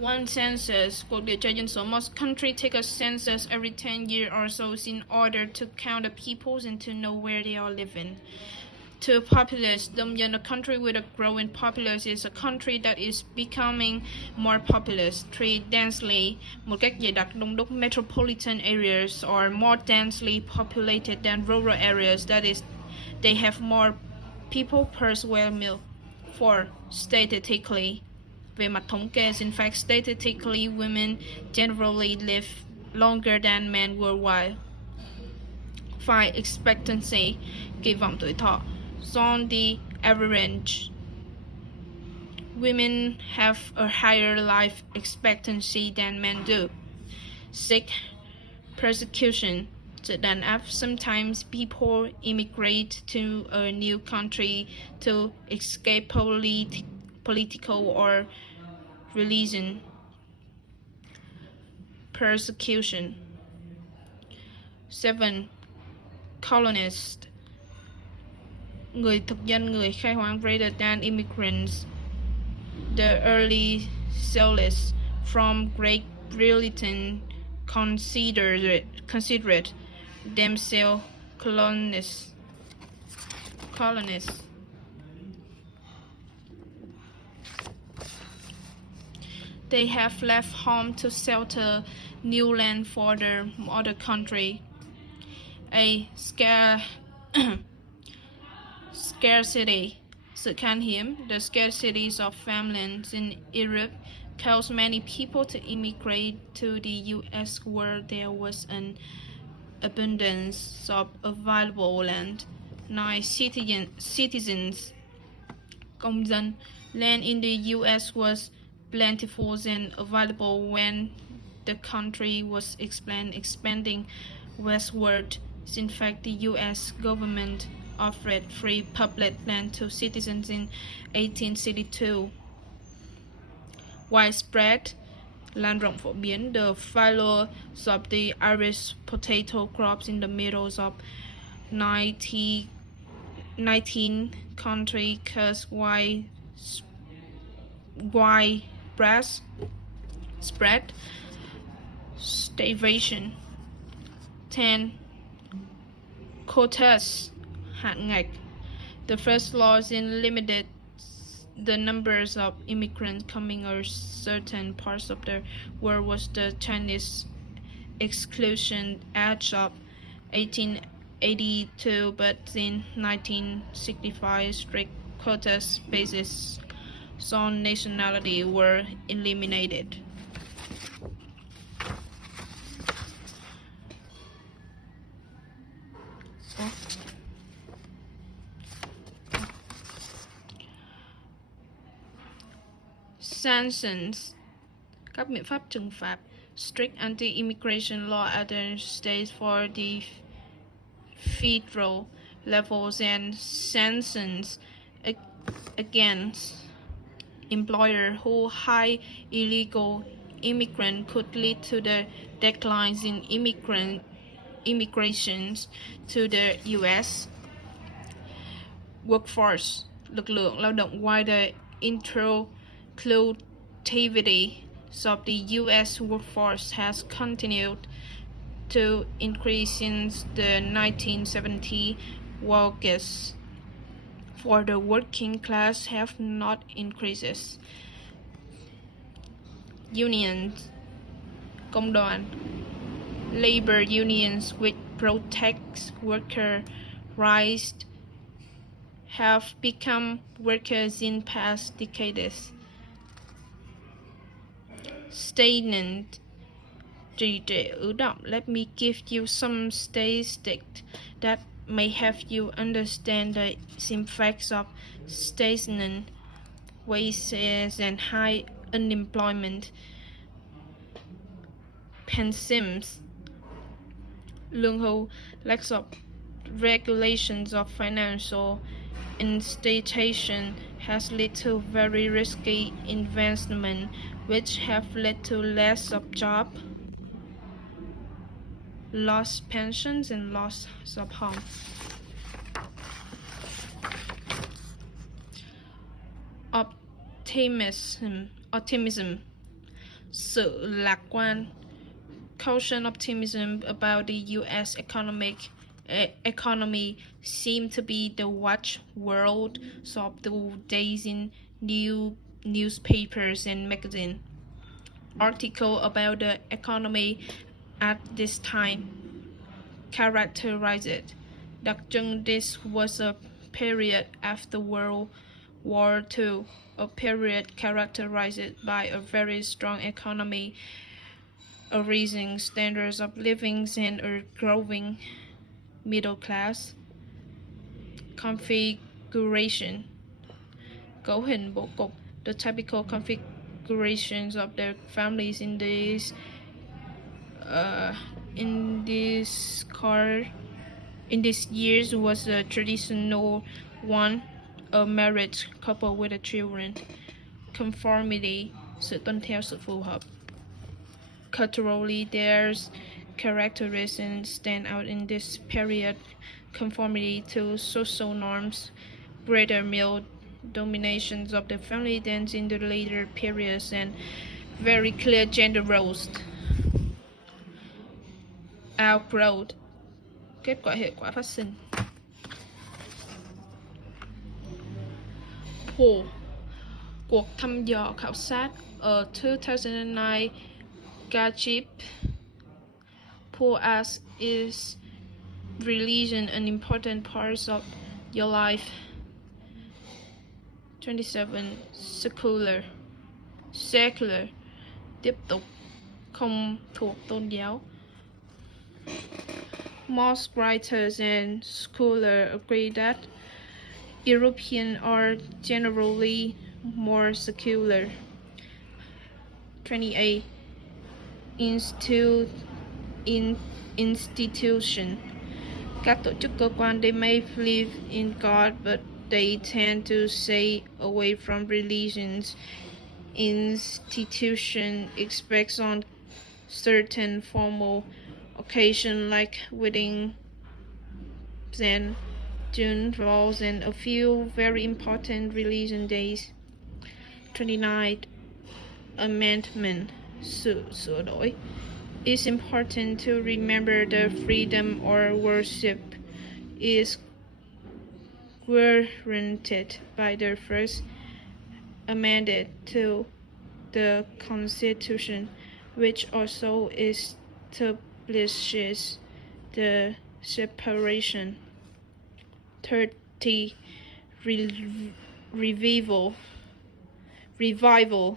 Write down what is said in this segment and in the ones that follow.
One census. Cuộc điều tra dân số. Most countries take a census every 10 years or so in order to count the peoples and to know where they are living. To populace, đông dân. A country with a growing populace is a country that is becoming more populous. 3. Densely, một cách dày đặc đông đúc. Metropolitan areas are more densely populated than rural areas, that is, they have more people per square mile. 4. Statistically, về mặt thống kê, in fact, statistically, women generally live longer than men worldwide. 5. Expectancy, kỳ vọng tuổi thọ. On the average, women have a higher life expectancy than men do. 6. Persecution, sự đàn áp. Sometimes people immigrate to a new country to escape political or religion persecution. 7. Colonists, người thực dân, người khai hoang, rather than immigrants. The early settlers from Great Britain considered themselves colonists. They have left home to shelter new land for their mother country. A scarcity, sự khan hiếm. The scarcities of farmlands in Europe caused many people to immigrate to the U.S. where there was an abundance of available land. 9. Citizens, công dân. Land in the U.S. was plentiful and available when the country was expanding westward. In fact, the U.S. government offered free public land to citizens in 1862. Widespread, lan rộng phổ biến. The failure of the Irish potato crops in the middle of 19th country caused widespread starvation. 10. Quotas, hạn ngạch. The first laws limited the numbers of immigrants coming to certain parts of the world was the Chinese Exclusion Act of 1882, but in 1965 strict quotas basis on nationality were eliminated. Sanctions, các biện pháp trừng phạt. Strict anti-immigration law at the states for the federal levels and sanctions against employers who hire illegal immigrants could lead to the declines in immigrations to the U.S. workforce, lực lượng lao động, while the inclusivity of the U.S. workforce has continued to increase since the 1970s. Wages for the working class have not increased. Unions, công đoàn. Labor unions which protect worker rights have become workers in past decades. Statement, trì trệ ứ động. Let me give you some statistics that may help you understand the effects of stagnant wages and high unemployment. Pessimism, lương hưu. Lack of regulations of financial institution has led to very risky investment, which have led to less of jobs, lost pensions, and loss of home. Optimism. sự lạc quan, cautious optimism about the U.S. economy seemed to be the watchword of the days in newspapers and magazines. Article about the economy at this time characterized. Đặc trưng this was a period after World War II, a period characterized by a very strong economy, a rising standards of living, and a growing middle class. Configuration. Cấu hình bố cục. The typical configurations of the families in these years was a traditional one, a married couple with a children. Conformity, sự tuân theo, sự phù hợp. Culturally, there's characteristics stand out in this period: conformity to social norms, greater male dominations of the family than in the later periods, and very clear gender roles. Outgrowth, kết quả hệ quả phát sinh. Poll, cuộc thăm dò khảo sát ở 2009 Gallup poll asks, is religion an important part of your life? 27. Secular, tiếp tục, không thuộc tôn giáo. Most writers and scholars agree that Europeans are generally more secular. 28. Institution. Các tổ chức cơ quan, they may believe in God, but they tend to stay away from religions. Institution expects on certain formal occasions like weddings and funerals and a few very important religion days. 29. Amendment, sửa đổi. It's important to remember the freedom of worship is guaranteed by the First Amendment to the Constitution, which also establishes the separation. 30. Revival,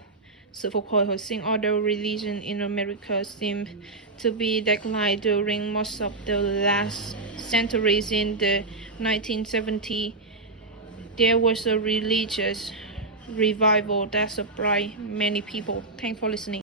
sự phục hồi hồi sinh. Other religion in America seem to be declined during most of the last centuries. In the 1970s, there was a religious revival that surprised many people. Thanks for listening.